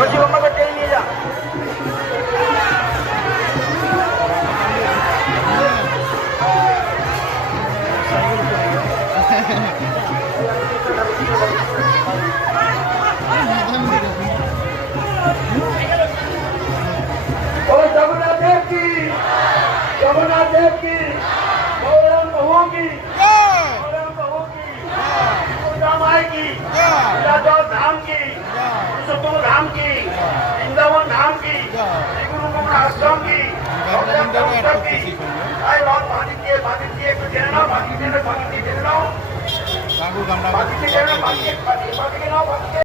রশি বাম্মা করে টেনে নিয়ে যা। जगन्नाथ देव की, जगन्नाथ देव की, गौरम बहू की, गौरम बहू की, माई की, धाम की, पुरुषोत्तम धाम की, वृंदावन धाम की, गुरु गोकुल आश्रम की,